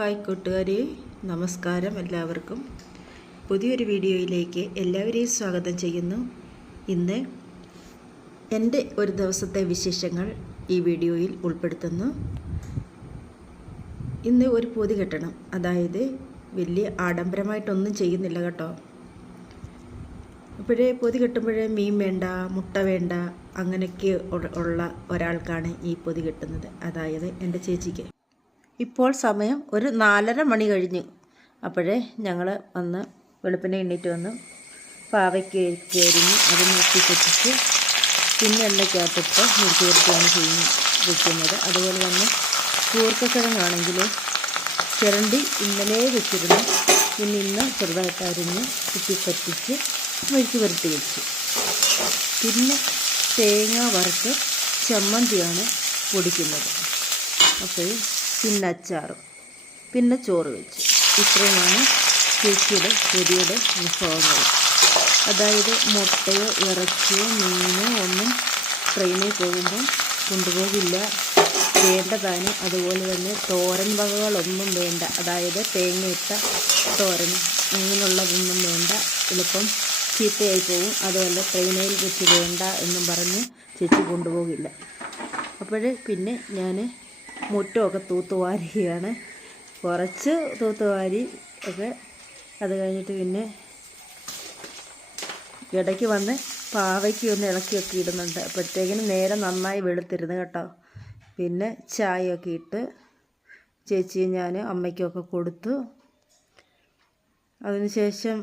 Hi കൂട്ടുകാരെ, നമസ്കാരം. എല്ലാവർക്കും പുതിയൊരു വീഡിയോയിലേക്ക് എല്ലാവരെയും സ്വാഗതം ചെയ്യുന്നു. ഇന്ന് എൻ്റെ ഒരു ദിവസത്തെ വിശേഷങ്ങൾ ഈ വീഡിയോയിൽ ഉൾപ്പെടുത്തുന്നു. ഇന്ന് ഒരു പൊതി കെട്ടണം. അതായത് വലിയ ആഡംബരമായിട്ടൊന്നും ചെയ്യുന്നില്ല കേട്ടോ. അപ്പോഴേ പൊതി കെട്ടുമ്പോഴേ മീൻ വേണ്ട, മുട്ട വേണ്ട, അങ്ങനെയൊക്കെ ഉള്ള ഒരാൾക്കാണ് ഈ പൊതി കെട്ടുന്നത്. അതായത് എൻ്റെ ചേച്ചിക്ക്. ഇപ്പോൾ സമയം ഒരു 4:30 മണി കഴിഞ്ഞു. അപ്പോഴേ ഞങ്ങൾ വന്ന് വെളുപ്പിനെ എണ്ണീറ്റ് വന്ന് പാവയ്ക്ക് അരിഞ്ഞ് അത് നോക്കി പൊട്ടിച്ച് പിന്നെ എണ്ണയ്ക്കകത്തിട്ട് മുറിച്ച് വരട്ടിയാണ് വെക്കുന്നത്. അതുപോലെ തന്നെ കൂർക്കക്കിഴങ്ങാണെങ്കിൽ ചിരണ്ടി ഇന്നലെ വെച്ചിരുന്നു. പിന്നെ ഇന്ന് ചെറുതായിട്ട് അരിഞ്ഞ് കുത്തി പറ്റിച്ച് മെഴുക്ക് വരട്ടി വെച്ചു. പിന്നെ തേങ്ങ വറുത്ത് ചമ്മന്തിയാണ് പൊടിക്കുന്നത്. അപ്പോൾ പിന്നെ അച്ചാറും പിന്നെ ചോറ് വെച്ചു. ഇത്രയുമാണ് ചേച്ചിയുടെ പൊതിയുടെ വിഭവങ്ങൾ. അതായത് മുട്ടയോ ഇറച്ചിയോ മീനോ ഒന്നും ട്രെയിനിൽ പോകുമ്പം കൊണ്ടുപോകില്ല, വേണ്ടതാനും. അതുപോലെ തന്നെ തോരൻ വകകളൊന്നും വേണ്ട. അതായത് തേങ്ങയിട്ട തോരൻ അങ്ങനെയുള്ളതൊന്നും വേണ്ട, എളുപ്പം ചീത്തയായി പോകും. അതുപോലെ ട്രെയിനിൽ വെച്ച് വേണ്ട എന്നും പറഞ്ഞ് ചേച്ചി കൊണ്ടുപോകില്ല. അപ്പോൾ പിന്നെ ഞാൻ മുറ്റമൊക്കെ തൂത്തുവാരുകയാണ്. കുറച്ച് തൂത്തുവാരി ഒക്കെ അത് കഴിഞ്ഞിട്ട് പിന്നെ ഇടയ്ക്ക് വന്ന് പാവയ്ക്ക് ഒന്ന് ഇളക്കിയൊക്കെ ഇടുന്നുണ്ട്. അപ്പോഴത്തേക്കിനും നേരെ നന്നായി വെളുത്തിരുന്നു കേട്ടോ. പിന്നെ ചായയൊക്കെ ഇട്ട് ചേച്ചിയും ഞാൻ അമ്മയ്ക്കൊക്കെ കൊടുത്തു. അതിനുശേഷം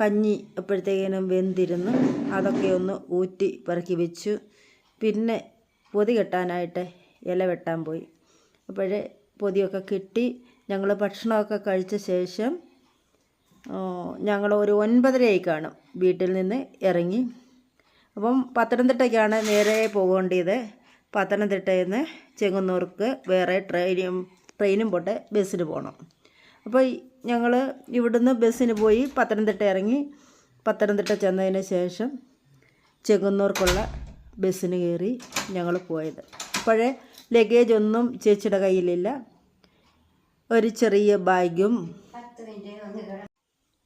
കഞ്ഞി അപ്പോഴത്തേക്കിനും വെന്തിരുന്നു. അതൊക്കെ ഒന്ന് ഊറ്റി പെറുക്കി വെച്ചു. പിന്നെ പൊതി കെട്ടാനായിട്ട് ഇല വെട്ടാൻ പോയി. അപ്പോഴേ പൊതിയൊക്കെ കിട്ടി. ഞങ്ങൾ ഭക്ഷണമൊക്കെ കഴിച്ച ശേഷം ഞങ്ങൾ ഒരു 9:30 കാണും വീട്ടിൽ നിന്ന് ഇറങ്ങി. അപ്പം പത്തനംതിട്ടയ്ക്കാണ് നേരെ പോകേണ്ടത്. പത്തനംതിട്ടയിൽ നിന്ന് ചെങ്ങന്നൂർക്ക് വേറെ ട്രെയിനും പോട്ടെ ബസ്സിന് പോകണം. അപ്പോൾ ഞങ്ങൾ ഇവിടുന്ന് ബസ്സിന് പോയി പത്തനംതിട്ട ഇറങ്ങി. പത്തനംതിട്ട ചെന്നതിന് ശേഷം ചെങ്ങന്നൂർക്കുള്ള ബസ്സിന് കയറി ഞങ്ങൾ പോയത്. അപ്പോഴേ ലഗേജ് ഒന്നും ചേച്ചിയുടെ കയ്യിലില്ല. ഒരു ചെറിയ ബാഗും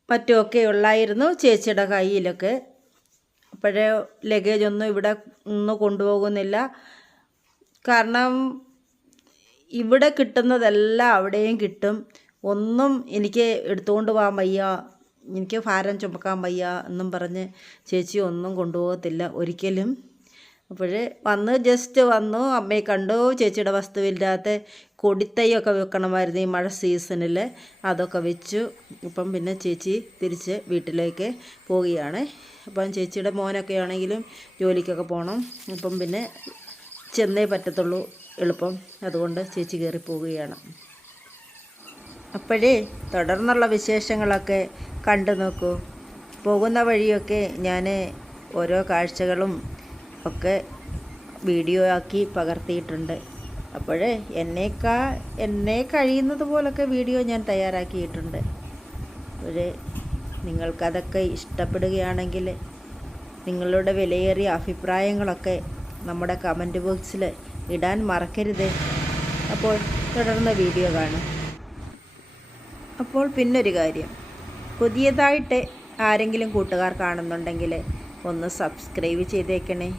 മറ്റുമൊക്കെ ഉള്ളായിരുന്നു ചേച്ചിയുടെ കയ്യിലൊക്കെ. അപ്പോഴേ ലഗേജ് ഒന്നും ഇവിടെ ഒന്നും കൊണ്ടുപോകുന്നില്ല. കാരണം ഇവിടെ കിട്ടുന്നതെല്ലാം അവിടെയും കിട്ടും. ഒന്നും എനിക്ക് എടുത്തുകൊണ്ട് പോകാൻ വയ്യ, എനിക്ക് ഭാരം ചുമക്കാൻ വയ്യ എന്നും പറഞ്ഞ് ചേച്ചി ഒന്നും കൊണ്ടുപോകത്തില്ല ഒരിക്കലും. അപ്പോഴേ ജസ്റ്റ് വന്നു, അമ്മയെ കണ്ടു. ചേച്ചിയുടെ വസ്തുവില്ലാത്ത കൊടിത്തൈയൊക്കെ വെക്കണമായിരുന്നു ഈ മഴ സീസണിൽ, അതൊക്കെ വെച്ചു. ഇപ്പം പിന്നെ ചേച്ചി തിരിച്ച് വീട്ടിലേക്ക് പോവുകയാണ്. അപ്പം ചേച്ചിയുടെ മോനൊക്കെ ആണെങ്കിലും ജോലിക്കൊക്കെ പോകണം. അപ്പം പിന്നെ ചെന്നേ പറ്റത്തുള്ളൂ എളുപ്പം. അതുകൊണ്ട് ചേച്ചി കയറി പോവുകയാണ്. അപ്പോഴേ തുടർന്നുള്ള വിശേഷങ്ങളൊക്കെ കണ്ടു നോക്കൂ. പോകുന്ന വഴിയൊക്കെ ഞാൻ ഓരോ കാഴ്ചകളും ഒക്കെ വീഡിയോ ആക്കി പകർത്തിയിട്ടുണ്ട്. അപ്പോഴേ എന്നെ കഴിയുന്നത് പോലൊക്കെ വീഡിയോ ഞാൻ തയ്യാറാക്കിയിട്ടുണ്ട്. അപ്പോഴേ നിങ്ങൾക്കതൊക്കെ ഇഷ്ടപ്പെടുകയാണെങ്കിൽ നിങ്ങളുടെ വിലയേറിയ അഭിപ്രായങ്ങളൊക്കെ നമ്മുടെ കമൻറ്റ് ബോക്സിൽ ഇടാൻ മറക്കരുത്. അപ്പോൾ തുടർന്ന് വീഡിയോ കാണും. അപ്പോൾ പിന്നൊരു കാര്യം, പുതിയതായിട്ട് ആരെങ്കിലും കൂട്ടുകാർ കാണുന്നുണ്ടെങ്കിൽ ഒന്ന് സബ്സ്ക്രൈബ് ചെയ്തേക്കണേ.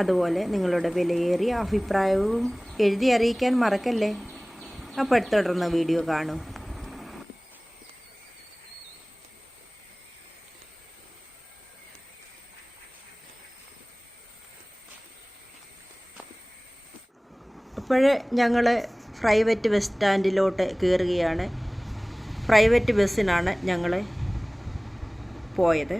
അതുപോലെ നിങ്ങളുടെ വിലയേറിയ അഭിപ്രായവും എഴുതി അറിയിക്കാൻ മറക്കല്ലേ. അപ്പോൾ തുടർന്ന് വീഡിയോ കാണൂ. അപ്പോഴേ ഞങ്ങൾ പ്രൈവറ്റ് ബസ് സ്റ്റാൻഡിലോട്ട് കയറുകയാണ്. പ്രൈവറ്റ് ബസ്സിനാണ് ഞങ്ങൾ പോയത്.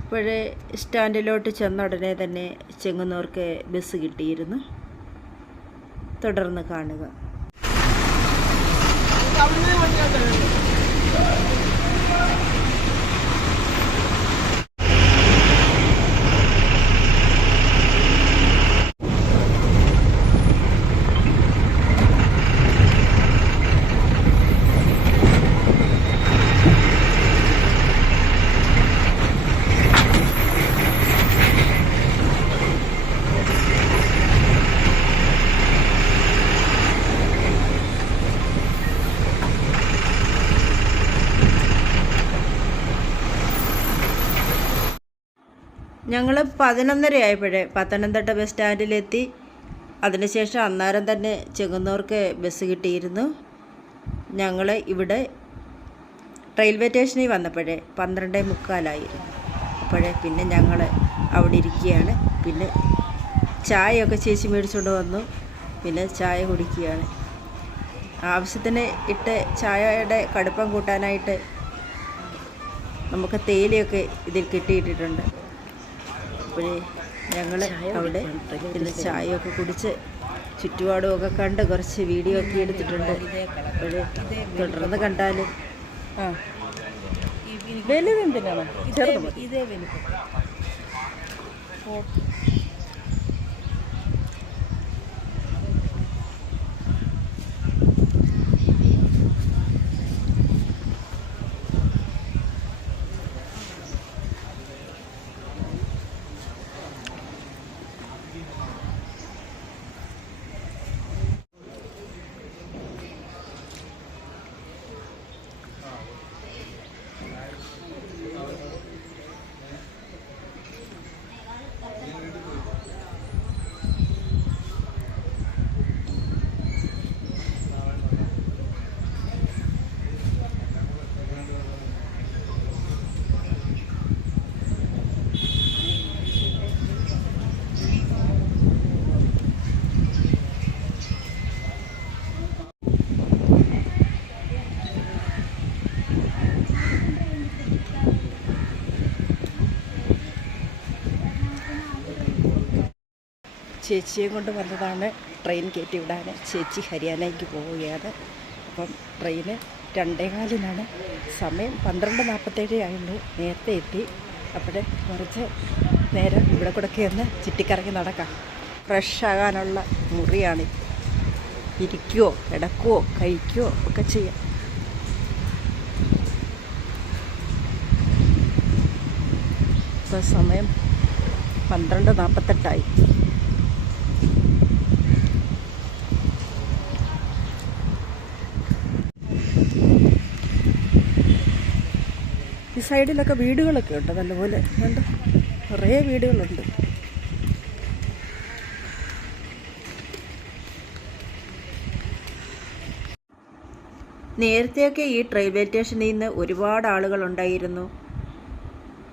അപ്പോഴേ സ്റ്റാൻഡിലോട്ട് ചെന്ന ഉടനെ തന്നെ ചെങ്ങന്നൂർക്ക് ബസ് കിട്ടിയിരുന്നു. തുടർന്ന് കാണുക. ഞങ്ങൾ 11:30 ആയപ്പോഴേ പത്തനംതിട്ട ബസ് സ്റ്റാൻഡിലെത്തി. അതിനുശേഷം അന്നേരം തന്നെ ചെങ്ങന്നൂർക്ക് ബസ് കിട്ടിയിരുന്നു. ഞങ്ങൾ ഇവിടെ റെയിൽവേ സ്റ്റേഷനിൽ വന്നപ്പോഴേ 12:45 അപ്പോഴേ പിന്നെ ഞങ്ങൾ അവിടെ ഇരിക്കുകയാണ്. പിന്നെ ചായയൊക്കെ ചേച്ചി മേടിച്ചുകൊണ്ട് വന്നു. പിന്നെ ചായ കുടിക്കുകയാണ്. ആവശ്യത്തിന് ഇട്ട് ചായയുടെ കടുപ്പം കൂട്ടാനായിട്ട് നമുക്ക് തേയിലയൊക്കെ ഇതിൽ കിട്ടിയിട്ടിട്ടുണ്ട്. അപ്പോഴേ ഞങ്ങൾ അവിടെ ഇന്ന് ചായയൊക്കെ കുടിച്ച് ചുറ്റുപാടുമൊക്കെ കണ്ട് കുറച്ച് വീഡിയോ ഒക്കെ എടുത്തിട്ടുണ്ട്. അപ്പോഴേ തുടർന്ന് കണ്ടാലും വലുതെന്തിനാണ് ചെറുത് ഇതേ വലുപ്പം. ചേച്ചിയെ കൊണ്ട് വന്നതാണ് ട്രെയിൻ കയറ്റി വിടാൻ. ചേച്ചി ഹരിയാനയ്ക്ക് പോവുകയാണ്. അപ്പം ട്രെയിന് 2:15 സമയം 12:47 ആയുള്ളൂ. നേരത്തെ എത്തി. അപ്പോഴേ കുറച്ച് നേരം ഇവിടെ കൂടെയൊക്കെ ഒന്ന് ചുറ്റിക്കറങ്ങി നടക്കാം. ഫ്രഷ് ആകാനുള്ള മുറിയാണ്. ഇരിക്കുകയോ കിടക്കുകയോ കഴിക്കുകയോ ഒക്കെ ചെയ്യാം. ഇപ്പോൾ സമയം 12:48. ഈ സൈഡിലൊക്കെ വീടുകളൊക്കെ ഉണ്ട്. നല്ലപോലെ ഉണ്ട്. നിറയെ വീടുകളുണ്ട്. നേരത്തെയൊക്കെ ഈ റെയിൽവേ സ്റ്റേഷനിൽ നിന്ന് ഒരുപാട് ആളുകളുണ്ടായിരുന്നു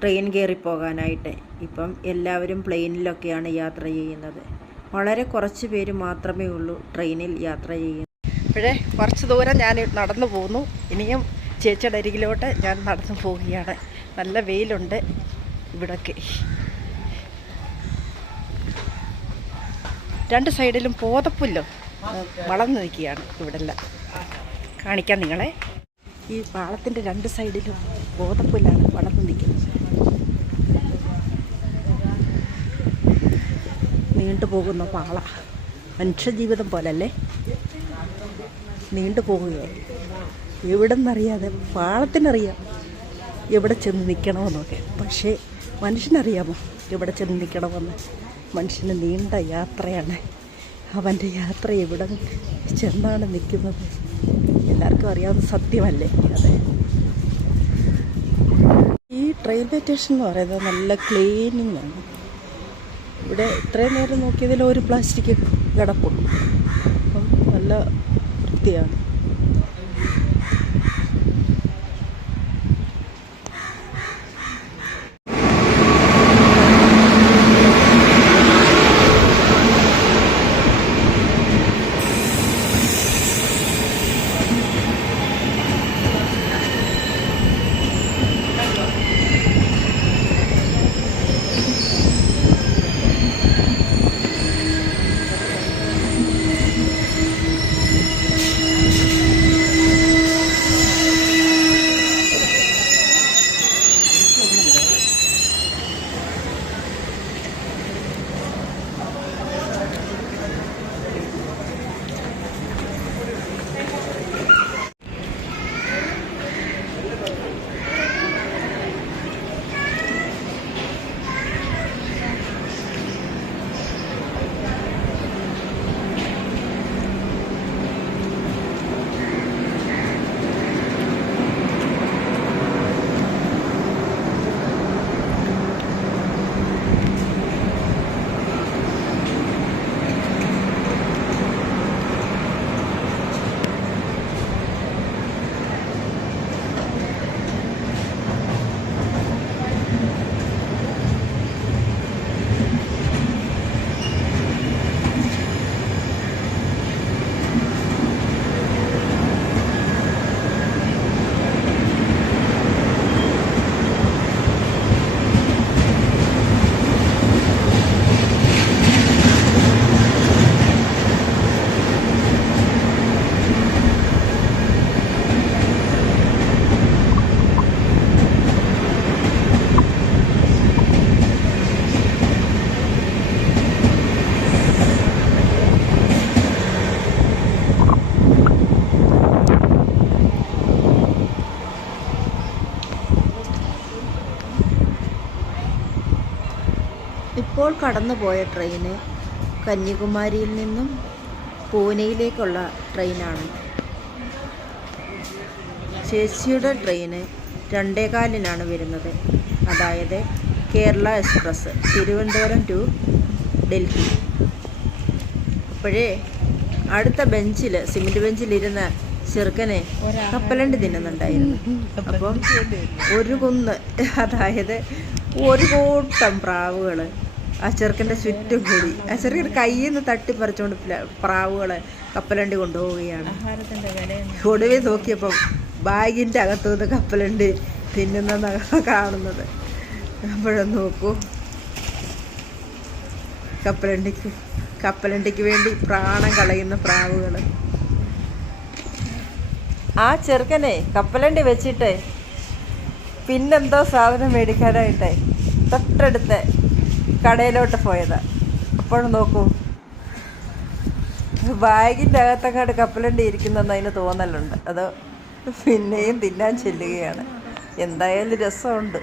ട്രെയിൻ കയറി പോകാനായിട്ട്. ഇപ്പം എല്ലാവരും പ്ലെയിനിലൊക്കെയാണ് യാത്ര ചെയ്യുന്നത്. വളരെ കുറച്ച് പേര് മാത്രമേ ഉള്ളൂ ട്രെയിനിൽ യാത്ര ചെയ്യുന്നത്. അപ്പോഴേ കുറച്ച് ദൂരം ഞാൻ നടന്നു പോന്നു. ഇനിയും ചേച്ചിയുടെ അരികിലോട്ട് ഞാൻ നടന്നു പോവുകയാണ്. നല്ല വെയിലുണ്ട് ഇവിടൊക്കെ. രണ്ട് സൈഡിലും പോതപ്പുല്ലോ വളർന്നു നിൽക്കുകയാണ്. ഇവിടെല്ലാം കാണിക്കാം നിങ്ങളെ. ഈ പാളത്തിൻ്റെ രണ്ട് സൈഡിലും പോതപ്പുല്ലാണ് വളർന്നു നിൽക്കുന്നത്. നീണ്ടുപോകുന്ന പാള. മനുഷ്യജീവിതം പോലല്ലേ, നീണ്ടുപോകുകയാണ്. എവിടെ നിന്നറിയാതെ പാളത്തിനറിയാം എവിടെ ചെന്ന് നിൽക്കണമെന്നൊക്കെ. പക്ഷേ മനുഷ്യനറിയാമോ എവിടെ ചെന്ന് നിൽക്കണമെന്ന്? മനുഷ്യന് നീണ്ട യാത്രയാണ്. അവൻ്റെ യാത്ര എവിടെ ചെന്നാണ് നിൽക്കുന്നത് എല്ലാവർക്കും അറിയാവുന്ന സത്യമല്ലേ അത്. ഈ റെയിൽവേ സ്റ്റേഷൻ എന്ന് പറയുന്നത് നല്ല ക്ലീനിങ് ആണ്. ഇവിടെ ഇത്രയും നേരം നോക്കിയതിൽ ഒരു പ്ലാസ്റ്റിക് കിടപ്പുള്ളൂ. അപ്പം നല്ല വൃത്തിയാണ്. ഇപ്പോൾ കടന്നുപോയ ട്രെയിന് കന്യാകുമാരിയിൽ നിന്നും പൂനെയിലേക്കുള്ള ട്രെയിനാണ്. ചേച്ചിയുടെ ട്രെയിന് 2:15 വരുന്നത്. അതായത് കേരള എക്സ്പ്രസ് തിരുവനന്തപുരം ടു ഡൽഹി. അപ്പോഴേ അടുത്ത ബെഞ്ചിൽ സിമെൻറ്റ് ബെഞ്ചിലിരുന്ന ചെറുക്കനെ കപ്പലണ്ടി തിന്നുന്നുണ്ടായിരുന്നു. അപ്പം ഒരു കുന്ന്, അതായത് ഒരു കൂട്ടം പ്രാവുകൾ ആ ചെറുക്കൻ്റെ ചുറ്റും കൂടി ആ ചെറുക്കൻ കയ്യിൽ നിന്ന് തട്ടിപ്പറിച്ചുകൊണ്ട് പ്രാവുകൾ കപ്പലണ്ടി കൊണ്ടുപോവുകയാണ്. ഒടുവിൽ നോക്കിയപ്പം ബാഗിൻ്റെ അകത്തുനിന്ന് കപ്പലണ്ടി തിന്നുന്നതാണ് കാണുന്നത്. അപ്പോഴും നോക്കൂ, കപ്പലണ്ടിക്ക് വേണ്ടി പ്രാണം കളയുന്ന പ്രാവുകൾ. ആ ചെറുക്കനെ കപ്പലണ്ടി വെച്ചിട്ട് പിന്നെന്തോ സാധനം മേടിക്കാനായിട്ടേ തൊട്ടടുത്ത കടയിലോട്ട് പോയതാ. അപ്പോഴും നോക്കൂ, ബാഗിൻ്റെ അകത്തൊക്കെ കപ്പലണ്ടി ഇരിക്കുന്നെന്ന് അതിന് തോന്നലുണ്ട്. അത് പിന്നെയും തിന്നാൻ ചെല്ലുകയാണ്. എന്തായാലും രസമുണ്ട്.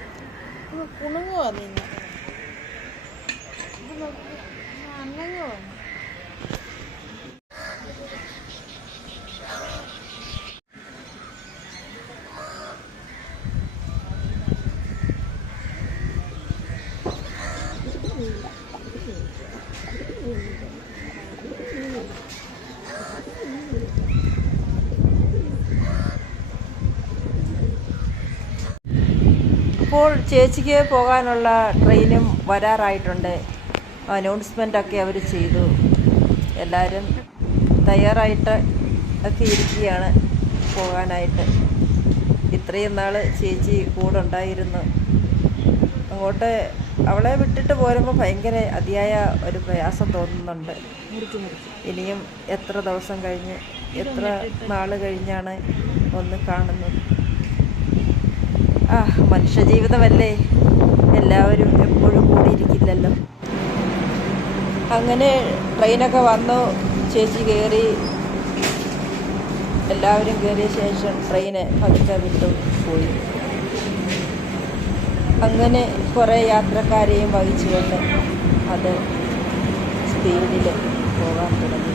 ഇപ്പോൾ ചേച്ചിക്ക് പോകാനുള്ള ട്രെയിനും വരാറായിട്ടുണ്ട്. അനൗൺസ്മെൻ്റൊക്കെ അവർ ചെയ്തു. എല്ലാവരും തയ്യാറായിട്ട് ഒക്കെ ഇരിക്കുകയാണ് പോകാനായിട്ട്. ഇത്രയും നാൾ ചേച്ചി കൂടെ ഉണ്ടായിരുന്നു. അങ്ങോട്ട് അവളെ വിട്ടിട്ട് പോരുമ്പോൾ ഭയങ്കര അതിയായ ഒരു പ്രയാസം തോന്നുന്നുണ്ട്. ഇനിയും എത്ര ദിവസം കഴിഞ്ഞ് എത്ര നാൾ കഴിഞ്ഞാണ് ഒന്ന് കാണുന്നത്. മനുഷ്യജീവിതമല്ലേ, എല്ലാവരും എപ്പോഴും കൂടിയിരിക്കില്ലല്ലോ. അങ്ങനെ ട്രെയിനൊക്കെ വന്നു, ചേച്ചി കയറി. എല്ലാവരും കയറിയ ശേഷം ട്രെയിന് പതുക്കെ വിട്ടു പോയി. അങ്ങനെ കുറേ യാത്രക്കാരെയും വഹിച്ചുകൊണ്ട് അത് സ്പീഡിൽ പോകാൻ തുടങ്ങി.